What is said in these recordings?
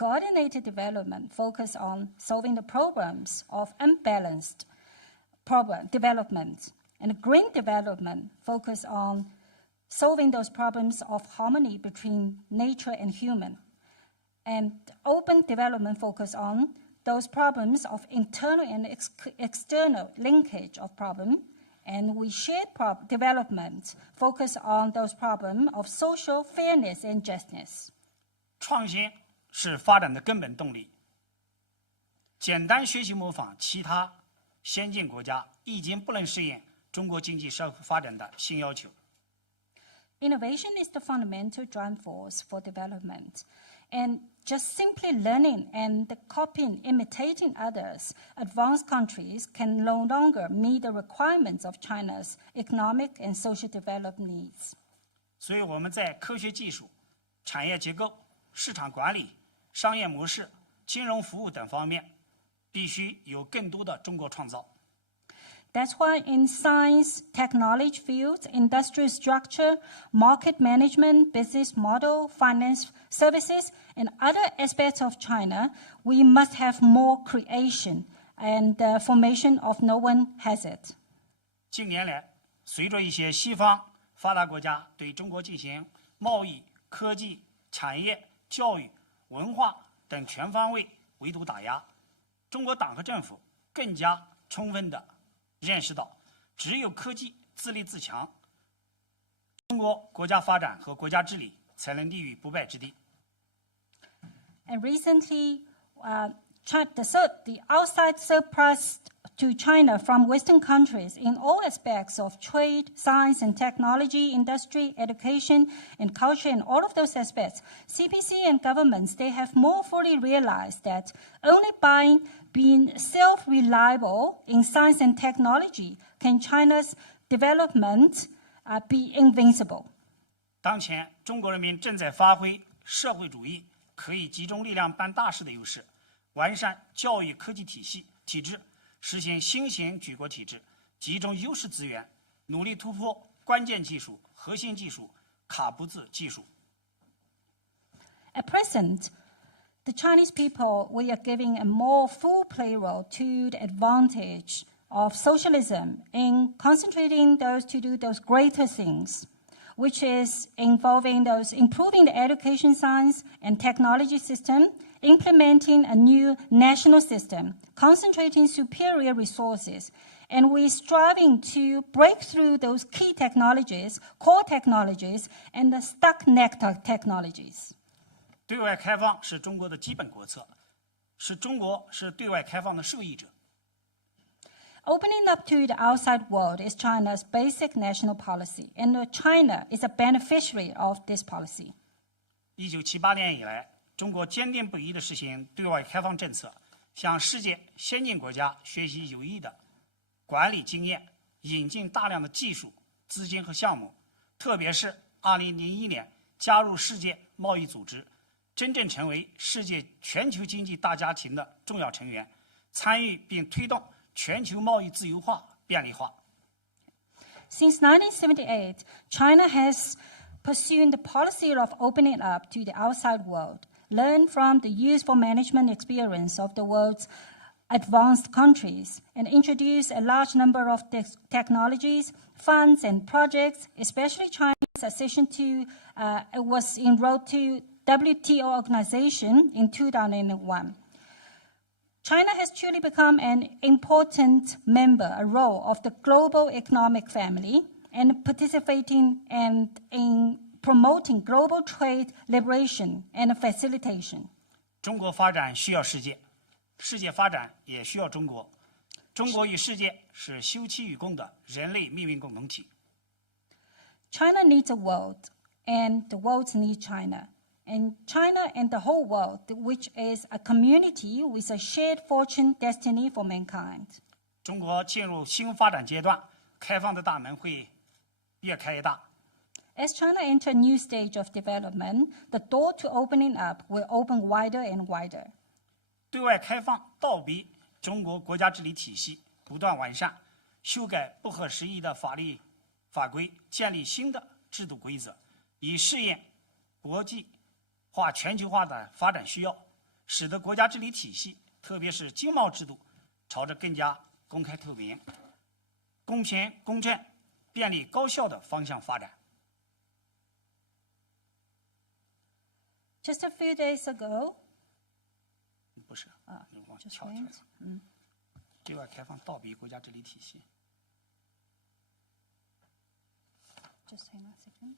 Coordinated development focus on solving the problems of unbalanced development, and green development focus on solving those problems of harmony between nature and human. And open development focus on those problems of internal and external linkage of problem. And we shared development focus on those problems of social fairness and justness. 创新是发展的根本动力。简单学习模仿其他先进国家，已经不能适应中国经济社会发展的新要求。Innovation is the fundamental driving force for development. And just simply learning and copying, imitating others, advanced countries can no longer meet the requirements of China's economic and social development needs. 所以我们在科学技术、产业结构、市场管理、商业模式、金融服务等方面，必须有更多的中国创造。That's why in science, technology fields, industrial structure, market management, business model, finance services, and other aspects of China, we must have more creation and formation of no one has it. 近年来，随着一些西方发达国家对中国进行贸易、科技、产业、教育、文化等全方位围堵打压，中国党和政府更加充分地认识到，只有科技自立自强，中国国家发展和国家治理才能立于不败之地。And recently, the outside surplus to China from Western countries in all aspects of trade, science and technology, industry, education, and culture, and all of those aspects, CPC and governments, they have more fully realized that only by being self-reliable in science and technology can China's development be invincible. 当前，中国人民正在发挥社会主义可以集中力量办大事的优势，完善教育科技体制，实现新型举国体制，集中优势资源，努力突破关键技术、核心技术、卡不字技术。At present, the Chinese people, we are giving a more full play role to the advantage of socialism in concentrating those to do those greater things, which is involving those improving the education science and technology system, implementing a new national system, concentrating superior resources, and we're striving to break through those key technologies, core technologies, and the stuck neck technologies. 对外开放是中国的基本国策，中国是对外开放的受益者。Opening up to the outside world is China's basic national policy, and China is a beneficiary of this policy. 1978年以来，中国坚定不移地实行对外开放政策，向世界先进国家学习有益的管理经验，引进大量的技术、资金和项目，特别是2001年加入世界贸易组织，真正成为世界全球经济大家庭的重要成员，参与并推动全球贸易自由化、便利化。Since 1978, China has pursued the policy of opening up to the outside world, learn from the useful management experience of the world's advanced countries, and introduce a large number of technologies, funds, and projects, especially China's accession to, was enrolled to WTO organization in 2001. China has truly become an important member, a role of the global economic family, and participating in promoting global trade liberation and facilitation. 中国发展需要世界，世界发展也需要中国。中国与世界是休戚与共的人类命运共同体。China needs the world, and the world needs China. And China and the whole world, which is a community with a shared fortune destiny for mankind. 中国进入新发展阶段，开放的大门会越开越大。As China enters a new stage of development, the door to opening up will open wider and wider. 对外开放倒逼中国国家治理体系不断完善，修改不合时宜的法律法规，建立新的制度规则，以适应国际化、全球化的发展需要。使得国家治理体系，特别是经贸制度，朝着更加公开透明、公平公正、便利高效的方向发展。Just a few days ago, 不是啊，你往 just 跳一 went. 跳。对外开放倒逼国家治理体系。Just hang on a second.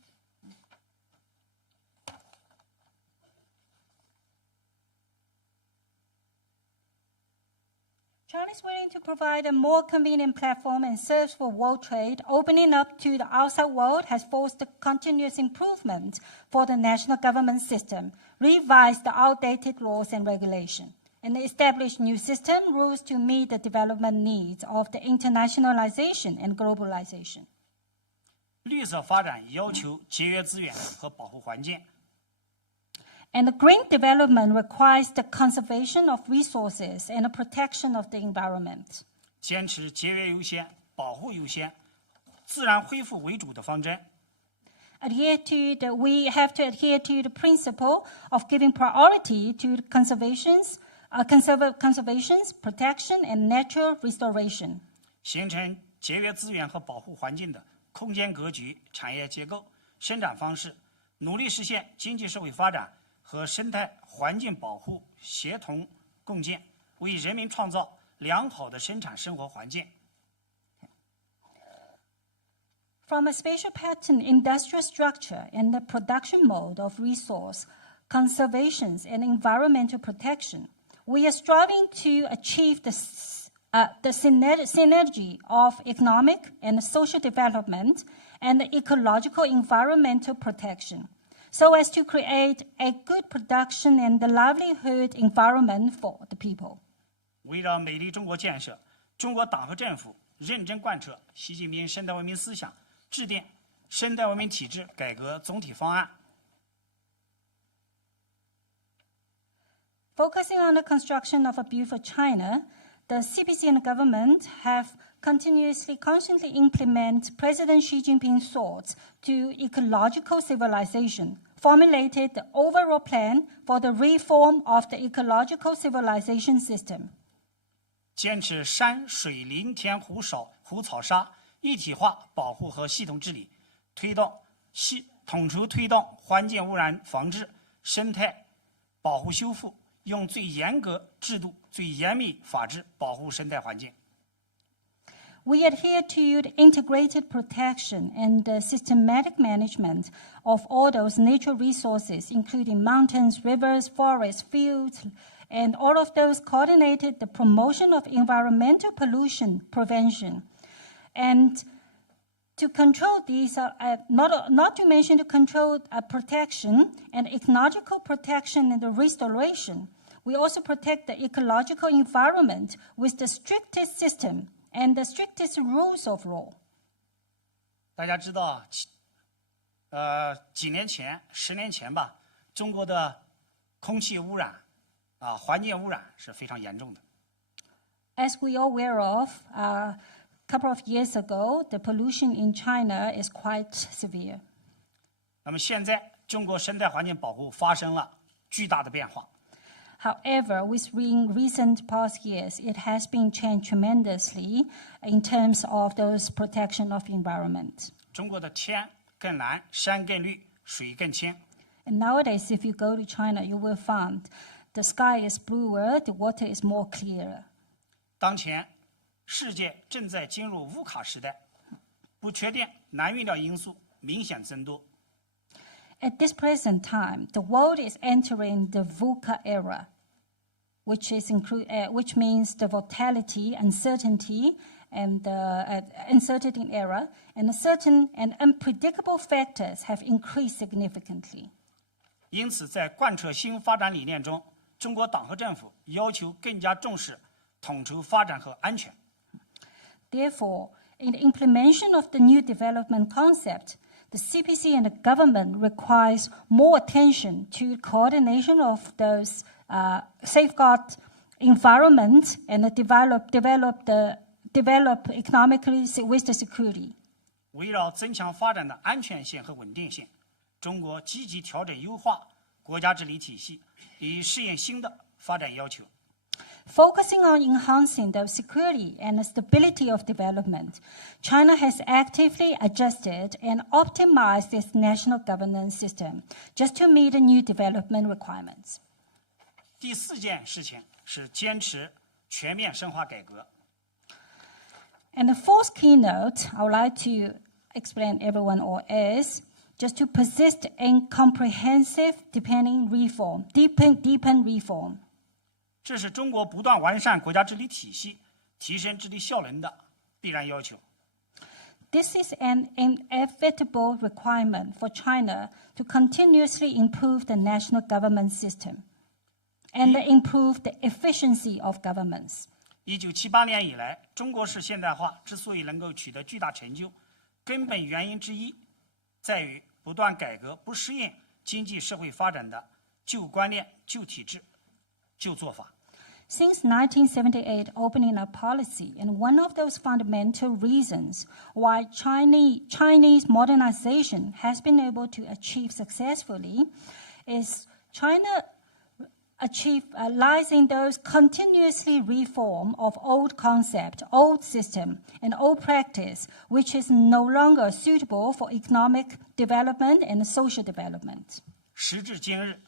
China is willing to provide a more convenient platform and serves for world trade. Opening up to the outside world has forced a continuous improvement for the national government system, revised the outdated laws and regulations, and established new system rules to meet the development needs of the internationalization and globalization. 绿色发展要求节约资源和保护环境。And the green development requires the conservation of resources and the protection of the environment. 坚持节约优先、保护优先、自然恢复为主的方针。We have to adhere to the principle of giving priority to the conservations, protection, and natural restoration. 形成节约资源和保护环境的空间格局、产业结构、生产方式，努力实现经济社会发展和生态环境保护协同共建，为人民创造良好的生产生活环境。From a spatial pattern, industrial structure, and the production mode of resource conservation and environmental protection, we are striving to achieve the synergy of economic and social development and the ecological environmental protection, so as to create a good production and the livelihood environment for the people. 围绕美丽中国建设，中国党和政府认真贯彻习近平生态文明思想，制定生态文明体制改革总体方案。Focusing on the construction of a beautiful China, the CPC and the government have constantly implement President Xi Jinping's thoughts to ecological civilization, formulated the overall plan for the reform of the ecological civilization system. 坚持山水林田湖草沙一体化保护和系统治理，统筹推动环境污染防治、生态保护修复，用最严格制度、最严密法制保护生态环境。We adhere to the integrated protection and the systematic management of all those natural resources, including mountains, rivers, forests, fields, and all of those coordinated the promotion of environmental pollution prevention. And to control these, not to mention to control protection and ecological protection and the restoration, we also protect the ecological environment with the strictest system and the strictest rules of law. 大家知道，几年前、10年前吧，中国的空气污染环境污染是非常严重的。As we are aware of, a couple of years ago, the pollution in China is quite severe. 那么现在，中国生态环境保护发生了巨大的变化。However, within recent past years, it has been changed tremendously in terms of those protection of environment. 中国的天更蓝，山更绿，水更清。And nowadays, if you go to China, you will find the sky is bluer, the water is more clear. 当前，世界正在进入乌卡时代，不确定难预料因素明显增多。At this present time, the world is entering the VUCA era, which means the volatility, uncertainty, and uncertainty era, and certain and unpredictable factors have increased significantly. 因此，在贯彻新发展理念中，中国党和政府要求更加重视统筹发展和安全。Therefore, in the implementation of the new development concept, the CPC and the government requires more attention to coordination of those safeguard environment and develop economically with the security. 围绕增强发展的安全性和稳定性，中国积极调整优化国家治理体系，以适应新的发展要求。Focusing on enhancing the security and the stability of development, China has actively adjusted and optimized its national governance system just to meet the new development requirements. 第4件事情是坚持全面深化改革。And the fourth keynote I would like to explain everyone all is just to persist in comprehensive deepen reform. 这是中国不断完善国家治理体系、提升治理效能的必然要求。This is an inevitable requirement for China to continuously improve the national government system and improve the efficiency of governments. 1978年以来，中国式现代化之所以能够取得巨大成就，根本原因之一在于不断改革不适应经济社会发展的旧观念、旧体制、旧做法。Since 1978 opening up policy, and one of those fundamental reasons why Chinese modernization has been able to achieve successfully is China lies in those continuously reform of old concept, old system, and old practice, which is no longer suitable for economic development and social development. 时至今日，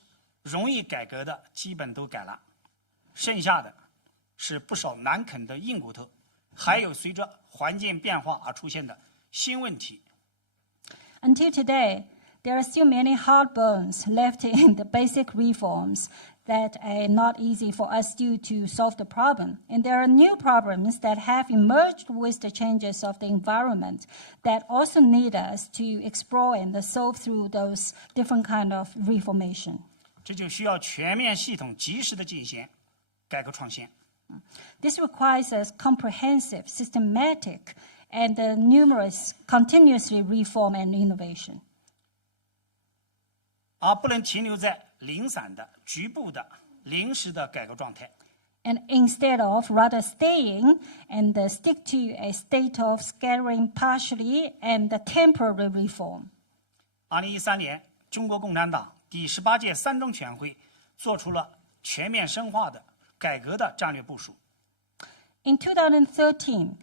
容易改革的基本都改了，剩下的是不少难啃的硬骨头，还有随着环境变化而出现的新问题。Until today, there are still many hard bones left in the basic reforms that are not easy for us still to solve the problem. And there are new problems that have emerged with the changes of the environment that also need us to explore and solve through those different kind of reformation. 这就需要全面系统及时的进行改革创新。This requires us comprehensive, systematic, and numerous continuously reform and innovation. 而不能停留在零散的、局部的、临时的改革状态。And instead of rather staying and stick to a state of scattering partially and the temporary reform. 2013年，中国共产党第18届三中全会做出了全面深化的改革的战略部署。In 2013,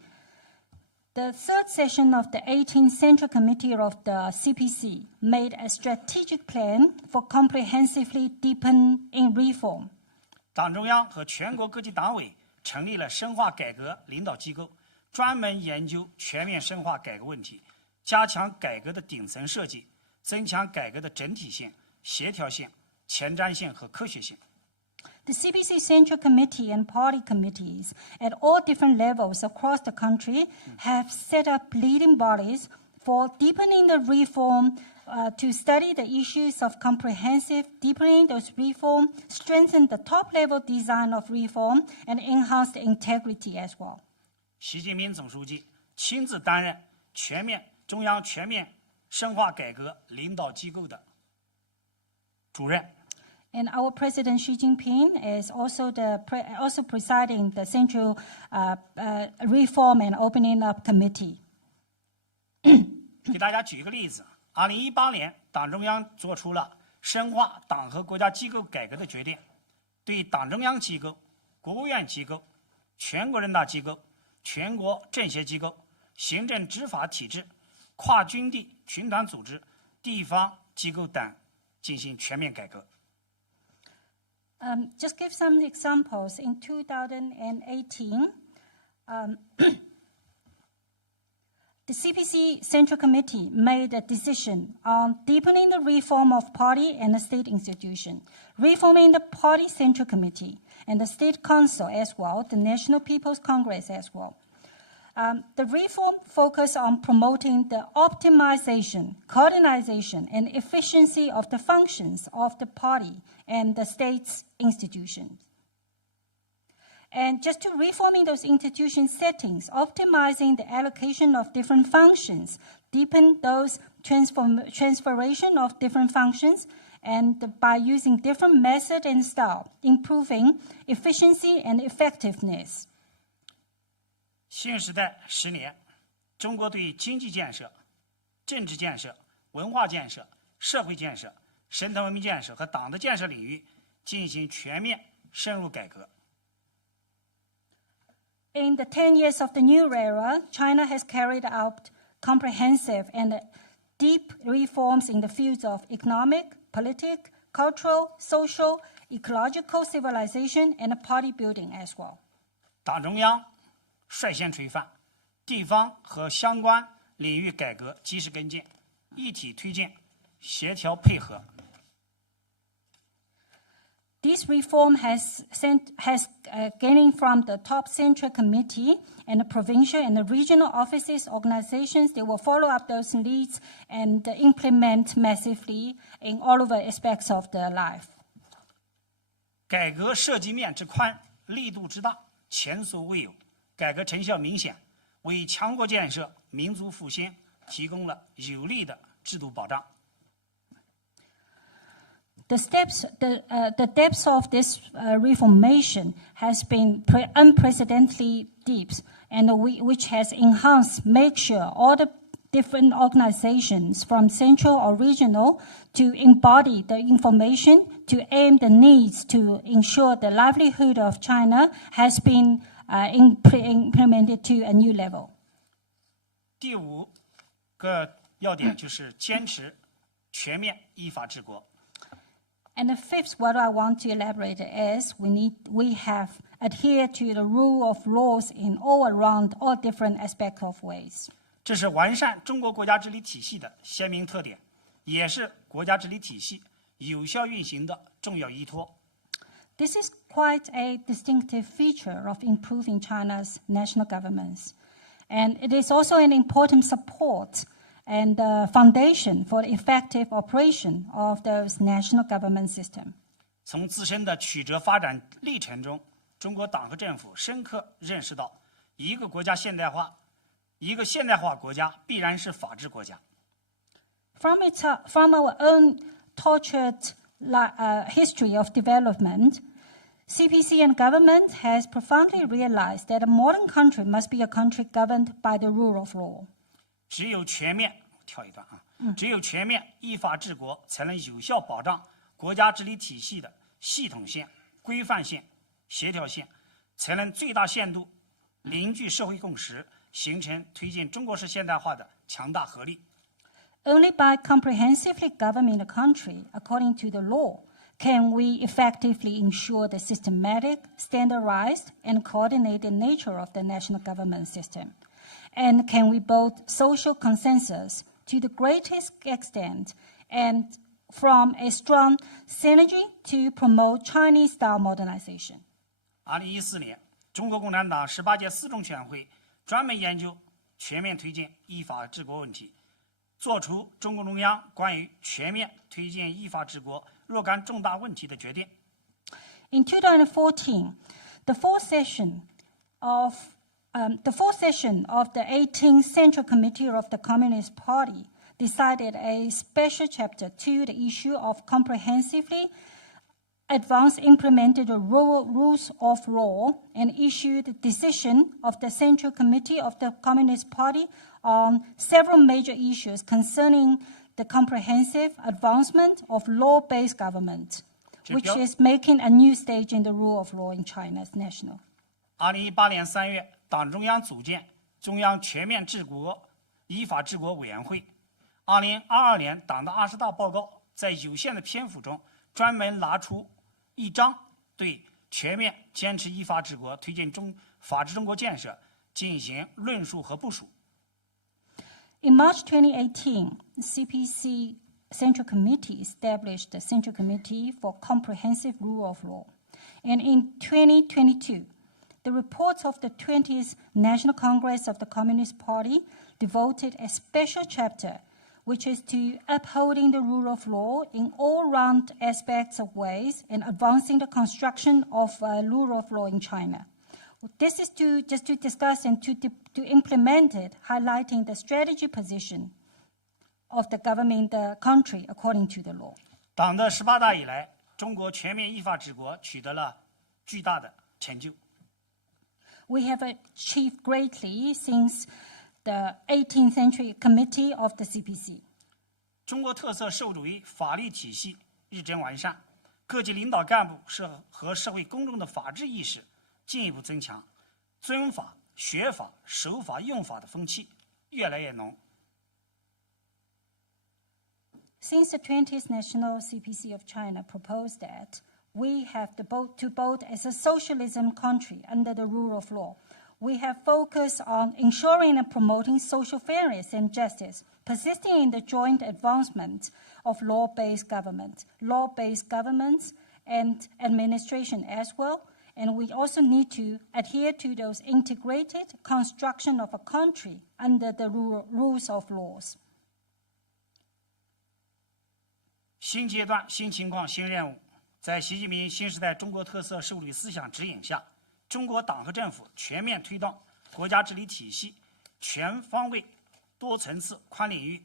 the third session of the 18th Central Committee of the CPC made a strategic plan for comprehensively deepening reform. 党中央和全国各级党委成立了深化改革领导机构，专门研究全面深化改革问题，加强改革的顶层设计，增强改革的整体性、协调性、前瞻性和科学性。The CPC Central Committee and party committees at all different levels across the country have set up leading bodies for deepening the reform, to study the issues of comprehensive deepening those reform, strengthen the top-level design of reform, and enhance the integrity as well. 习近平总书记亲自担任中央全面深化改革领导机构的主任。And our President Xi Jinping is also presiding the Central Reform and Opening Up Committee. 给大家举一个例子，2018年，党中央做出了深化党和国家机构改革的决定，对党中央机构、国务院机构、全国人大机构、全国政协机构、行政执法体制、跨军地群团组织、地方机构等进行全面改革。Just give some examples. In 2018, the CPC Central Committee made a decision on deepening the reform of party and the state institution, reforming the Party Central Committee and the State Council as well, the National People's Congress as well. The reform focused on promoting the optimization, coordination, and efficiency of the functions of the party and the state's institutions. And just to reforming those institution settings, optimizing the allocation of different functions, deepen those transformation of different functions, and by using different method and style, improving efficiency and effectiveness. 新时代10年，中国对经济建设、政治建设、文化建设、社会建设、生态文明建设和党的建设领域进行全面深入改革。In the 10 years of the new era, China has carried out comprehensive and deep reforms in the fields of economic, political, cultural, social, ecological civilization, and party building as well. 党中央率先垂范，地方和相关领域改革及时跟进，一体推进，协调配合。This reform has gaining from the top central committee and the provincial and the regional offices, organizations. They will follow up those leads and implement massively in all over aspects of their life. 改革涉及面之宽，力度之大，前所未有，改革成效明显，为强国建设、民族复兴提供了有力的制度保障。The depth of this reformation has been unprecedentedly deep, and which has enhanced, make sure all the different organizations from central or regional to embody the information to aim the needs to ensure the livelihood of China has been implemented to a new level. 第5个要点就是坚持全面依法治国。And the fifth, what I want to elaborate is we have adhered to the rule of laws in all around all different aspects of ways. 这是完善中国国家治理体系的鲜明特点，也是国家治理体系有效运行的重要依托。This is quite a distinctive feature of improving China's national governments, and it is also an important support and the foundation for the effective operation of those national government system. 从自身的曲折发展历程中，中国党和政府深刻认识到，一个现代化国家必然是法治国家。From our own tortured history of development, CPC and government has profoundly realized that a modern country must be a country governed by the rule of law. 只有全面依法治国，才能有效保障国家治理体系的系统性、规范性、协调性，才能最大限度凝聚社会共识，形成推进中国式现代化的强大合力。Only by comprehensively governing the country according to the law can we effectively ensure the systematic, standardized, and coordinated nature of the national government system. And can we build social consensus to the greatest extent and from a strong synergy to promote Chinese-style modernization. 2014年，中国共产党18届4中全会专门研究全面推进依法治国问题，作出中共中央关于全面推进依法治国若干重大问题的决定。In 2014, the fourth session of the 18th Central Committee of the Communist Party decided a special chapter to the issue of comprehensively advanced implemented the rules of law and issued a decision of the Central Committee of the Communist Party on several major issues concerning the comprehensive advancement of law-based government, which is making a new stage in the rule of law in China's national. 2018年3月，党中央组建中央全面依法治国委员会。2022年，党的20大报告在有限的篇幅中，专门拿出一章，对全面坚持依法治国、推进法治中国建设进行论述和部署。In March 2018, the CPC Central Committee established the Central Committee for Comprehensive Rule of Law. And in 2022, the reports of the 20th National Congress of the Communist Party devoted a special chapter, which is to upholding the rule of law in all round aspects of ways and advancing the construction of rule of law in China. This is to discuss and to implement it, highlighting the strategy position of the government, the country, according to the law. 党的18大以来，中国全面依法治国取得了巨大的成就。We have achieved greatly since the 18th Century Committee of the CPC. 中国特色社会主义法律体系日臻完善，各级领导干部和社会公众的法治意识进一步增强，尊法、学法、守法、用法的风气越来越浓。Since the 20th National CPC of China proposed that we have to vote as a socialism country under the rule of law, we have focused on ensuring and promoting social fairness and justice, persisting in the joint advancement of law-based government and administration as well. And we also need to adhere to those integrated construction of a country under the rules of laws. 新阶段、新情况、新任务，在习近平新时代中国特色社会主义思想指引下，中国党和政府全面推动国家治理体系全方位、多层次、宽领域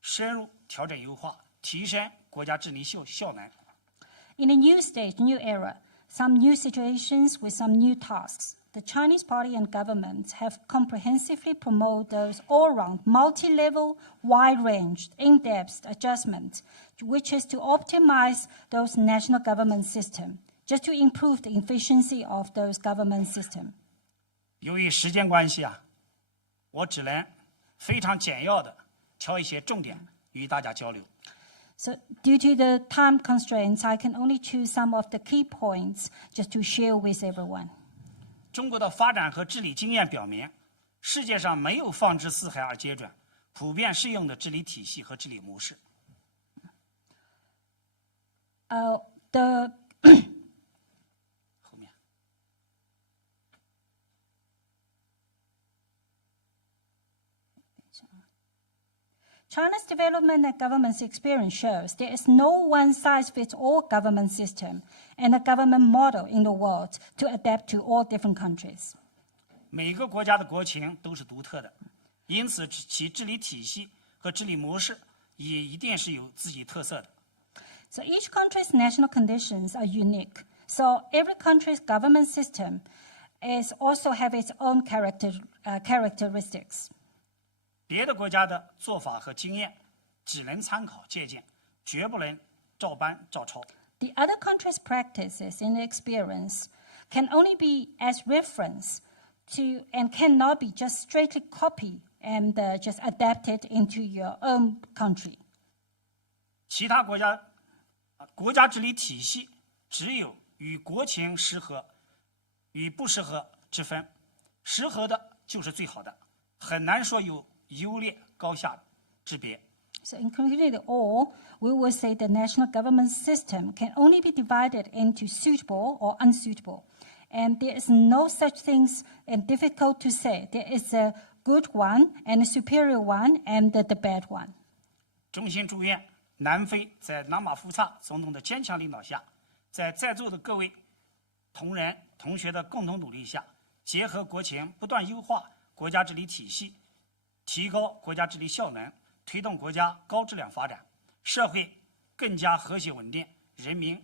深入调整优化，提升国家治理效能。In a new stage, new era, some new situations with some new tasks, the Chinese party and government have comprehensively promoted those all-round, multi-level, wide-ranged, in-depth adjustments, which is to optimize those national government system, just to improve the efficiency of those government system. 由于时间关系啊，我只能非常简要的挑一些重点与大家交流。So due to the time constraints, I can only choose some of the key points just to share with everyone. 中国的发展和治理经验表明，世界上没有放之四海而皆准、普遍适用的治理体系和治理模式。后面。China's development and government's experience shows there is no one-size-fits-all government system and a government model in the world to adapt to all different countries. 每个国家的国情都是独特的，因此其治理体系和治理模式也一定是有自己特色的。So each country's national conditions are unique. So every country's government system is also have its own characteristics. 别的国家的做法和经验只能参考借鉴，绝不能照搬照抄。The other country's practices and experience can only be as reference to and cannot be just straightly copied and just adapted into your own country. 其他国家国家治理体系只有与国情适合与不适合之分，适合的就是最好的，很难说有优劣高下之别。So including all, we will say the national government system can only be divided into suitable or unsuitable. And there is no such things and difficult to say. There is a good one and a superior one and the bad one. 衷心祝愿南非在拉马福萨总统的坚强领导下，在座的各位同仁同学的共同努力下，结合国情，不断优化国家治理体系，提高国家治理效能，推动国家高质量发展，社会更加和谐稳定，人民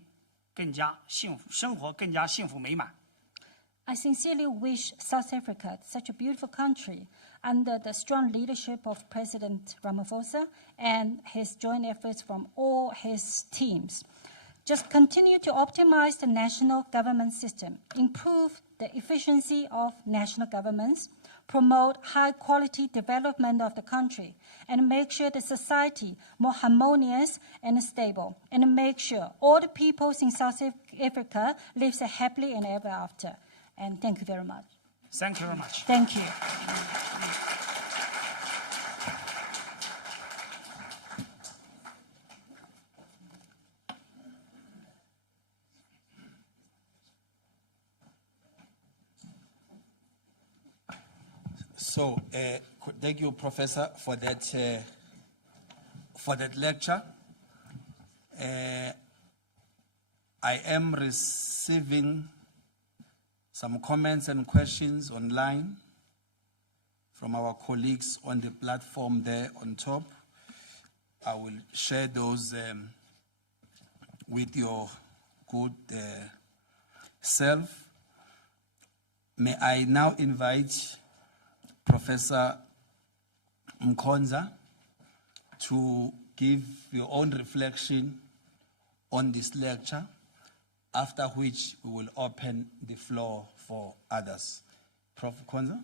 更加幸福，生活更加幸福美满。I sincerely wish South Africa, such a beautiful country, under the strong leadership of President Ramaphosa and his joint efforts from all his teams, just continue to optimize the national government system, improve the efficiency of national governments, promote high-quality development of the country, and make sure the society more harmonious and stable, and make sure all the peoples in South Africa live happily and ever after. And thank you very much. Thank you very much. Thank you. So, thank you, Professor, for that lecture. I am receiving some comments and questions online from our colleagues on the platform there on top. I will share those with your good self. May I now invite Professor Mkhonza to give your own reflection on this lecture. after which we will open the floor for others. Prof. Kwanza?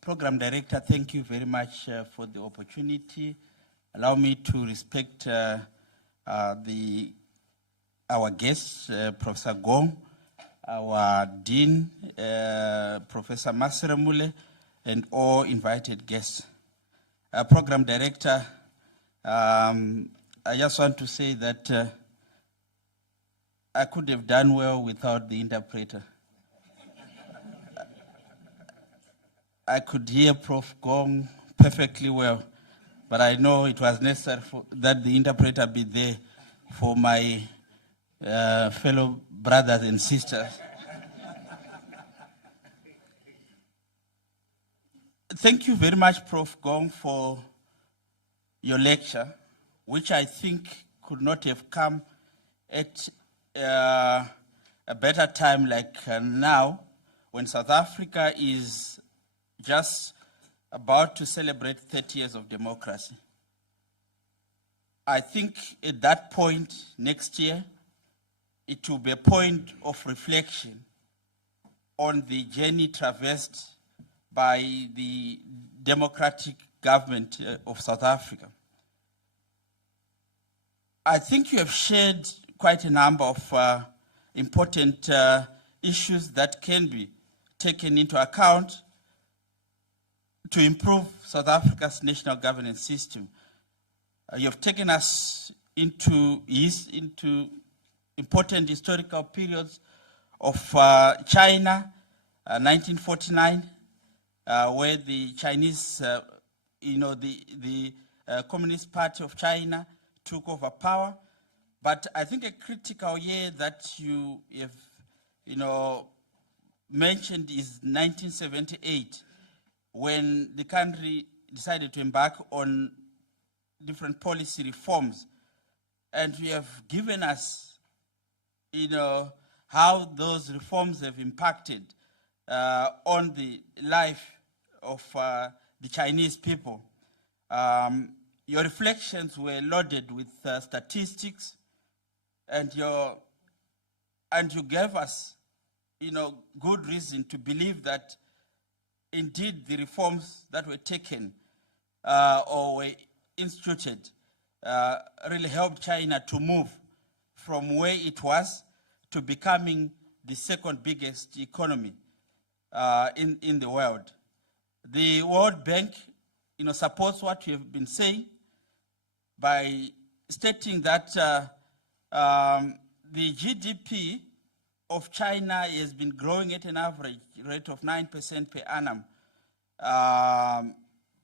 Program Director, thank you very much for the opportunity. Allow me to respect our guest, Professor Gong, our Dean, Professor Maseremule, and all invited guests. Program Director, I just want to say that I could have done well without the interpreter. I could hear Prof. Gong perfectly well, but I know it was necessary that the interpreter be there for my fellow brothers and sisters. Thank you very much, Prof. Gong, for your lecture, which I think could not have come at a better time like now, when South Africa is just about to celebrate 30 years of democracy. I think at that point next year, it will be a point of reflection on the journey traversed by the democratic government of South Africa. I think you have shared quite a number of important issues that can be taken into account to improve South Africa's national governance system. You have taken us into important historical periods of China, 1949, where the Chinese, the Communist Party of China took over power. But I think a critical year that you have, mentioned is 1978, when the country decided to embark on different policy reforms. And you have given us, how those reforms have impacted on the life of the Chinese people. Your reflections were loaded with statistics, and you gave us, good reason to believe that indeed the reforms that were taken or were instituted really helped China to move from where it was to becoming the second biggest economy in the world. The World Bank, supports what we have been saying by stating that the GDP of China has been growing at an average rate of 9% per annum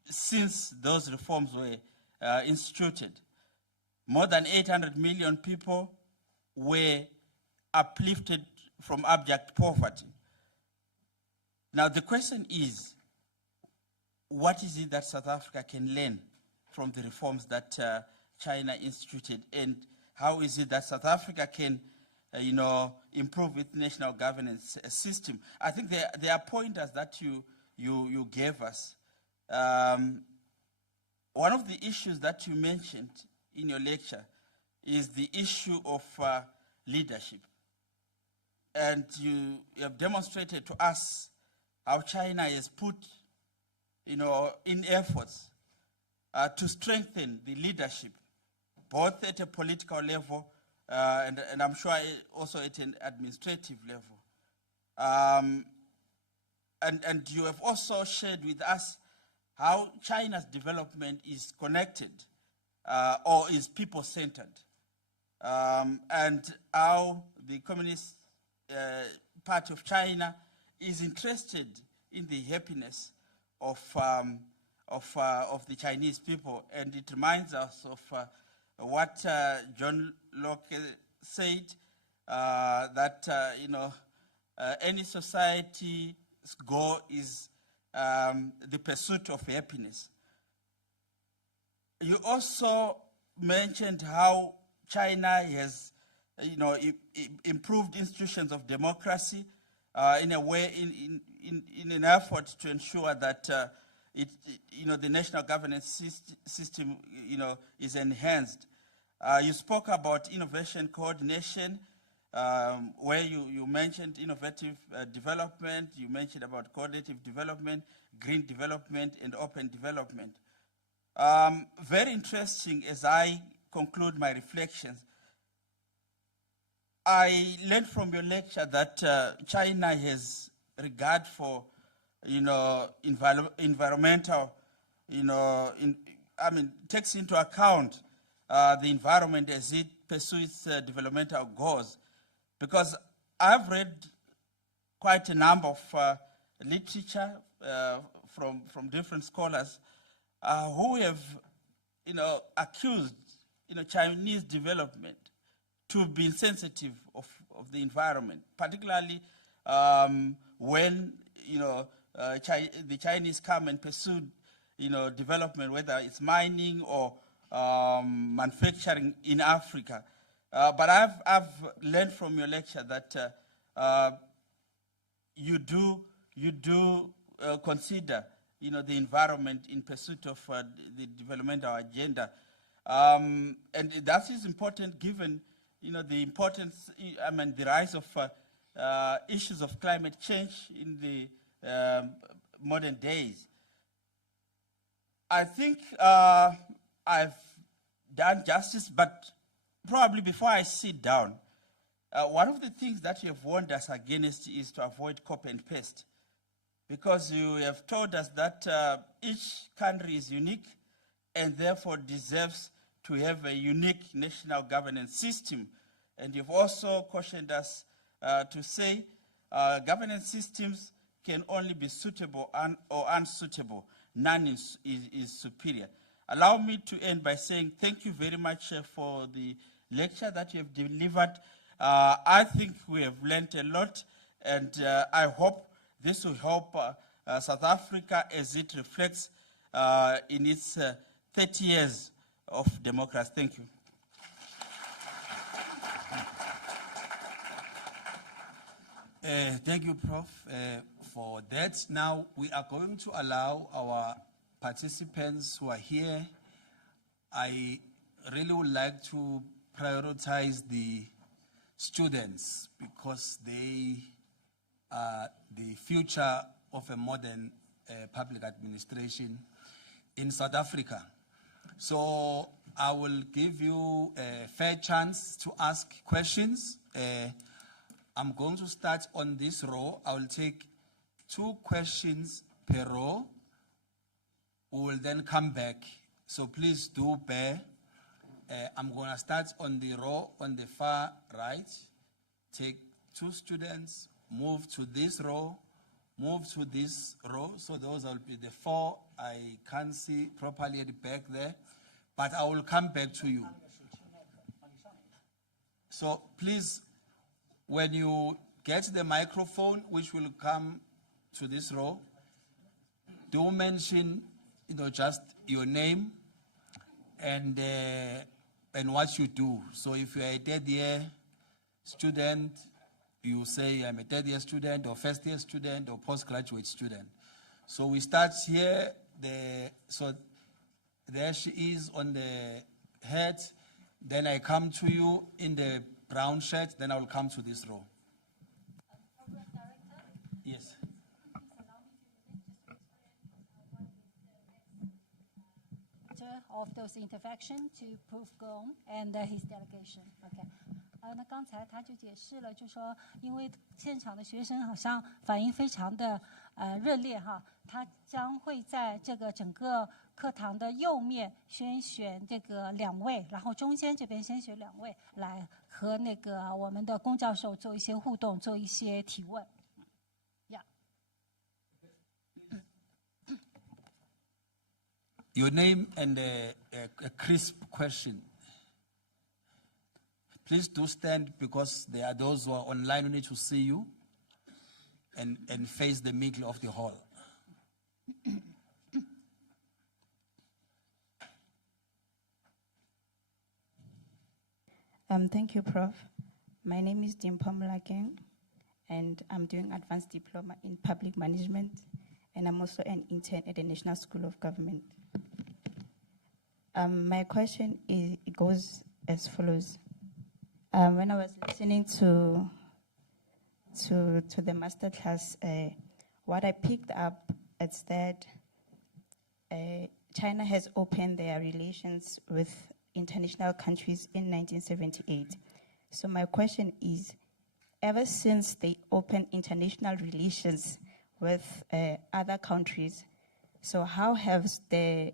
since those reforms were instituted. More than 800 million people were uplifted from abject poverty. Now the question is, what is it that South Africa can learn from the reforms that China instituted, and how is it that South Africa can improve its national governance system? I think there are pointers that you gave us. One of the issues that you mentioned in your lecture is the issue of leadership. And you have demonstrated to us how China has put in efforts to strengthen the leadership, both at a political level and I'm sure also at an administrative level. And you have also shared with us how China's development is connected or is people-centered, and how the Communist Party of China is interested in the happiness of the Chinese people. And it reminds us of what John Locke said, that any society's goal is the pursuit of happiness. You also mentioned how China has improved institutions of democracy in a way in an effort to ensure that the national governance system, is enhanced. You spoke about innovation coordination, where you mentioned innovative development, you mentioned about coordinative development, green development, and open development. Very interesting as I conclude my reflections. I learned from your lecture that China has regard for, environmental, takes into account the environment as it pursues developmental goals. Because I've read quite a number of literature from different scholars who have, accused, Chinese development to be insensitive of the environment, particularly when, the Chinese come and pursue, development, whether it's mining or manufacturing in Africa. But I've learned from your lecture that you do consider, the environment in pursuit of the developmental agenda, and that is important given, the importance, the rise of issues of climate change in the modern days. I think I've done justice, but probably before I sit down, one of the things that you have warned us against is to avoid copy and paste, because you have told us that each country is unique and therefore deserves to have a unique national governance system. And you've also cautioned us to say governance systems can only be suitable or unsuitable. None is superior. Allow me to end by saying thank you very much for the lecture that you have delivered. I think we have learned a lot, and I hope this will help South Africa as it reflects in its 30 years of democracy. Thank you. Thank you, Prof, for that. Now we are going to allow our participants who are here. I really would like to prioritize the students because they are the future of a modern public administration in South Africa. So I will give you a fair chance to ask questions. I'm going to start on this row. I will take 2 questions per row. We will then come back. So please do bear. I'm going to start on the row on the far right. Take 2 students, move to this row, move to this row. So those will be the 4. I can't see properly at the back there, but I will come back to you. So please, when you get the microphone, which will come to this row, do mention, just your name and what you do. So if you're a 3rd year student, you say I'm a 3rd year student or 1st year student or postgraduate student. So we start here. So there she is on the head. Then I come to you in the brown shirt. Then I will come to this row. Yes. Of those intervention to Prof. Gong and his delegation. Okay. 那刚才他就解释了，就说因为现场的学生好像反应非常的热烈哈，他将会在这个整个课堂的右面先选这个2位，然后中间这边先选2位来和那个我们的龚教授做一些互动，做一些提问。Your name and a crisp question. Please do stand because there are those who are online who need to see you and face the middle of the hall. Thank you, Prof. My name is Dimpam Lageng, and I'm doing advanced diploma in public management, and I'm also an intern at the National School of Government. My question it goes as follows. When I was listening to the masterclass, what I picked up is that China has opened their relations with international countries in 1978. So my question is, ever since they opened international relations with other countries, so how has there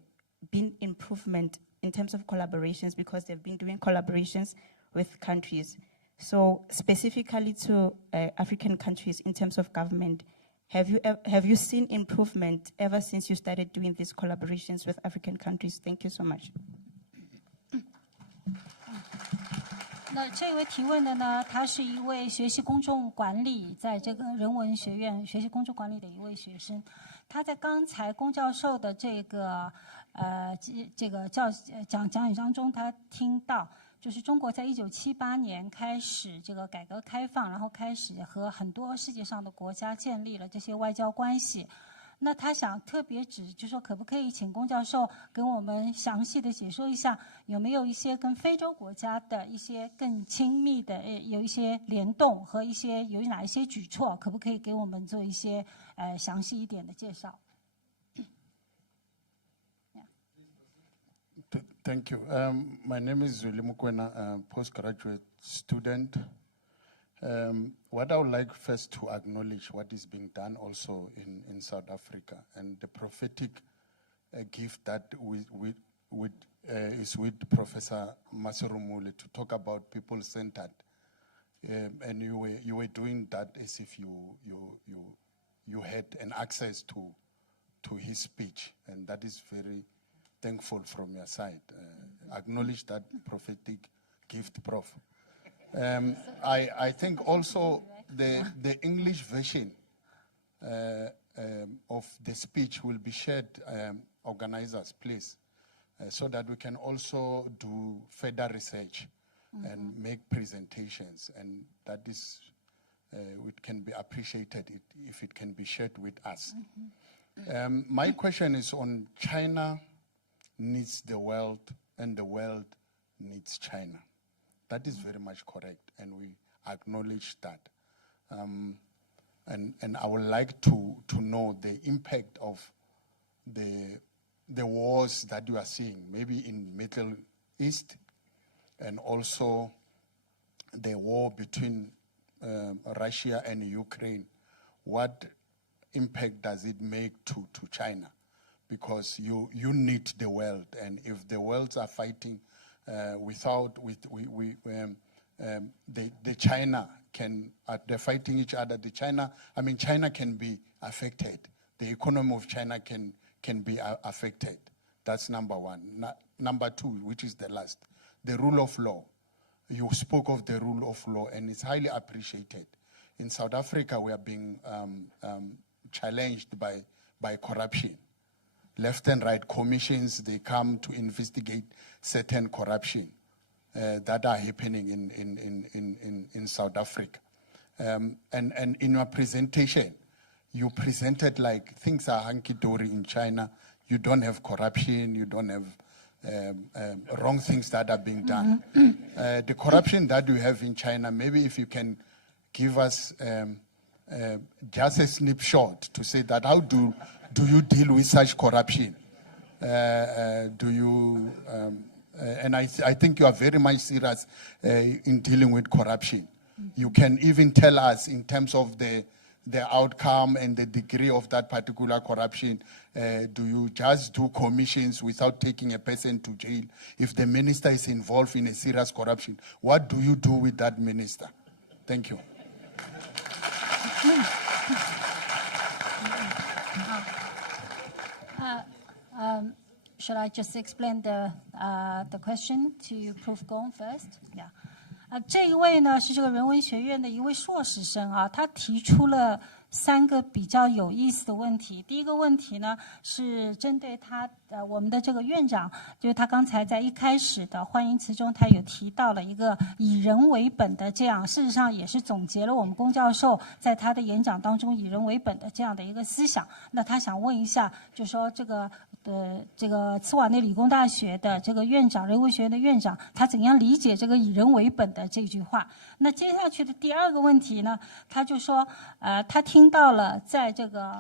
been improvement in terms of collaborations, because they've been doing collaborations with countries? So specifically to African countries in terms of government, have you seen improvement ever since you started doing these collaborations with African countries? Thank you so much. 那这位提问的呢，他是一位学习公众管理，在这个人文学院学习公众管理的一位学生。他在刚才龚教授的这个讲语当中，他听到就是中国在1978年开始这个改革开放，然后开始和很多世界上的国家建立了这些外交关系。那他想特别就是说可不可以请龚教授给我们详细的解说一下，有没有一些跟非洲国家的一些更亲密的有一些联动和有哪一些举措，可不可以给我们做一些详细一点的介绍？ Thank you. My name is Zweli Mukwena, a postgraduate student. What I would like first to acknowledge what is being done also in South Africa, and the prophetic gift that is with Professor Maserumule to talk about people-centered. And you were doing that as if you had an access to his speech, and that is very thankful from your side. Acknowledge that prophetic gift, Prof. I think also the English version of the speech will be shared, organizers, please, so that we can also do further research and make presentations, and that is, it can be appreciated if it can be shared with us. My question is on China needs the world and the world needs China. That is very much correct, and we acknowledge that. And I would like to know the impact of the wars that you are seeing, maybe in Middle East, and also the war between Russia and Ukraine. What impact does it make to China? Because you need the world, and if the worlds are fighting the China they're fighting each other. China can be affected. The economy of China can be affected. That's number one. Number two, which is the last, the rule of law. You spoke of the rule of law, and it's highly appreciated. In South Africa, we are being challenged by corruption. Left and right commissions, they come to investigate certain corruption that are happening in South Africa. And in your presentation, you presented like things are hunky-dory in China. You don't have corruption, you don't have wrong things that are being done. The corruption that you have in China, maybe if you can give us just a snapshot to say that how do you deal with such corruption? And I think you are very much serious in dealing with corruption. You can even tell us in terms of the outcome and the degree of that particular corruption. Do you just do commissions without taking a person to jail? If the minister is involved in a serious corruption, what do you do with that minister? Thank you. Should I just explain the question to Prof. Gong first? Yeah. 这一位呢是这个人文学院的一位硕士生啊，他提出了3个比较有意思的问题。第一个问题呢是针对我们的这个院长，就是他刚才在一开始的欢迎词中，他有提到了一个以人为本的这样，事实上也是总结了我们龚教授在他的演讲当中以人为本的这样的一个思想。那他想问一下，就说这个茨瓦内理工大学的这个院长，人文学院的院长，他怎样理解这个以人为本的这句话？那接下去的第2个问题呢，他就说，他听到了在这个